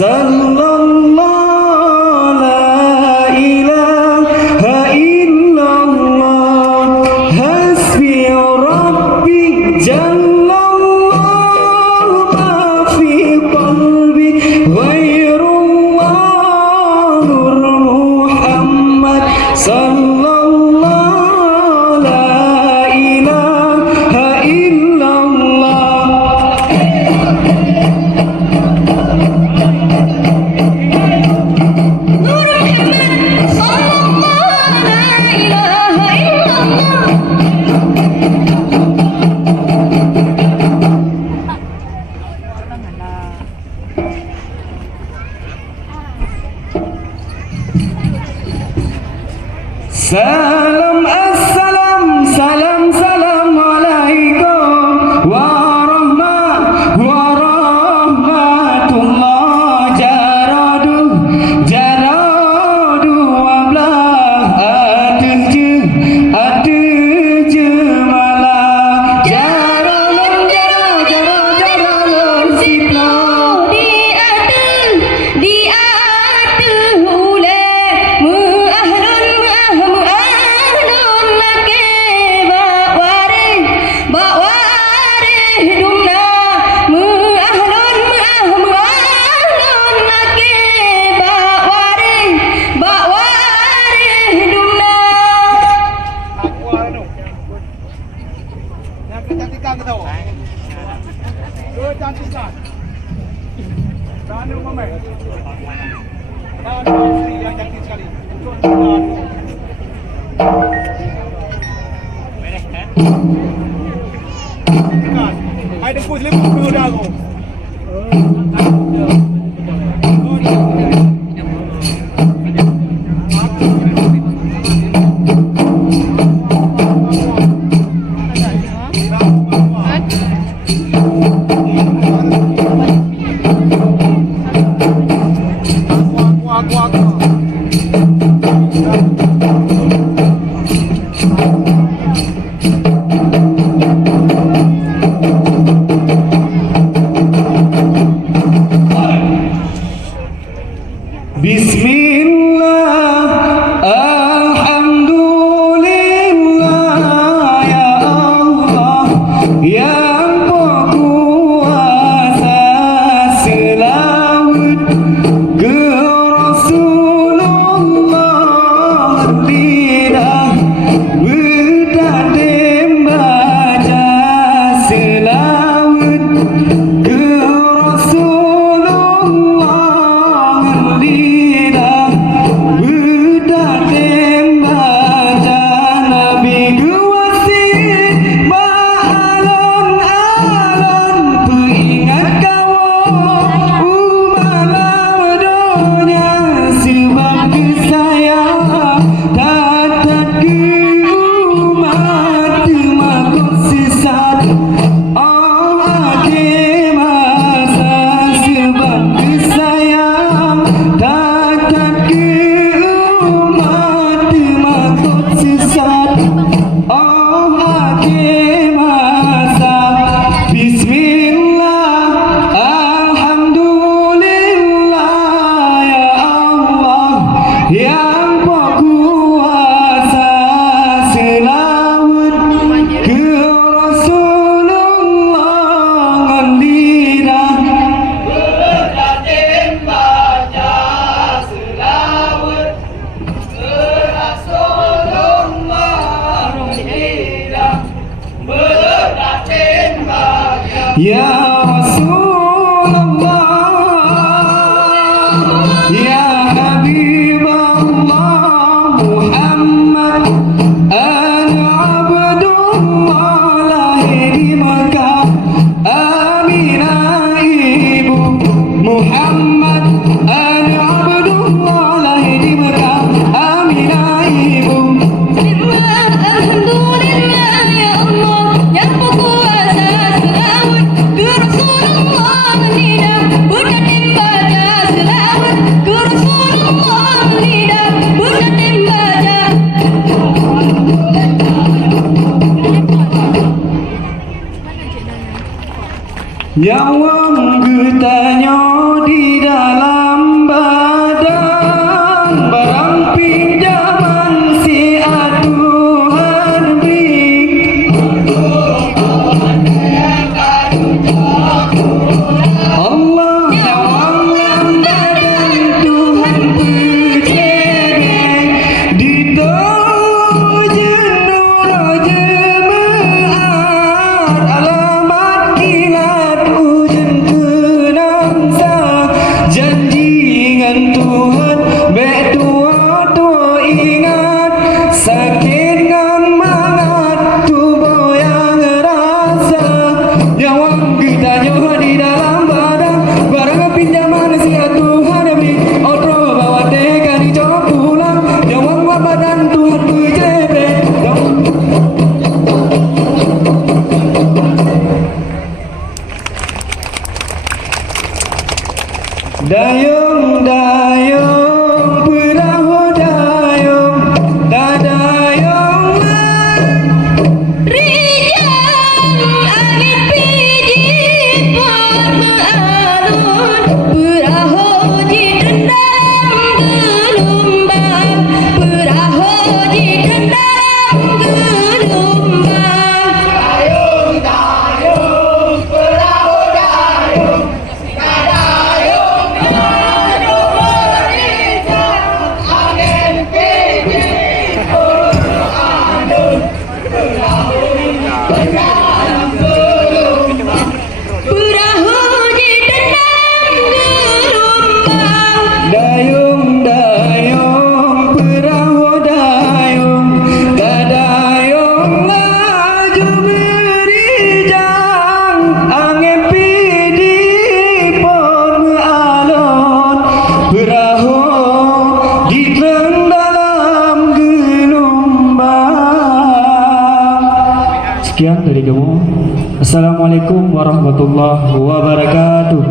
sallallahu la ilaha illallah hasbi rabbi jallallahu ma fi qalbi ghairullah nur Muhammad sallallahu la ilaha illallah. Salam assalam salam salam alaikum warahmatullah jaradu wablah ada je malah jaralon jaralon siplo di ada hule muahlun lake baware dumna muahlun lake baware dumna. Aku anu. Yang kecantikan tu tahu. Kecantikan. Sana Muhammad. Dan isteri yang cantik sekali. Untuk hai dengku seliput dulu dah aku. Aku. Bismillah, alhamdulillah, ya Allah, yang berkuasa selawat ke Rasulullah, lidah berdadim baca selawat ke Rasulullah, lidah berdadim baca Nabi kuasi alon-alon peringat kawan umalah dunia sebab kesayang tatap ke umat makut sesat akhir masa sebab kesayang tatap ke umat makut sesat akhir masa. Bismillah, alhamdulillah, ya Allah, yang berkuasa selawat ke Rasulullah, lidah berdadim baca selawat ke Rasulullah, lidah berdadim baca ya Rasulullah, ya Habibullah Muhammad ana abdullah lahir di Makkah Aminah ibu Muhammad ana abdullah lahir di Makkah Aminah ibu. Alhamdulillah ya Allah yang berkuasa selawat ke Rasulullah, lidah berdadim baca selawat ke Rasulullah, lidah berdadim baca. Yang getanya di dalam Dayung dayung perahu dayung dadayung Rijang angin pijit pot mealun perahu di tendang gelombang perahu di tendang gelombang dayung dayung perahu dayung dadayung rijang angin pijit pot mealun perahu di tendang gelombang dayung dayung perahu dayung dadayung laju berijang angin pidi pon alon perahu di dalam gelombang. Sekian dari kamu. Assalamualaikum warahmatullahi wabarakatuh.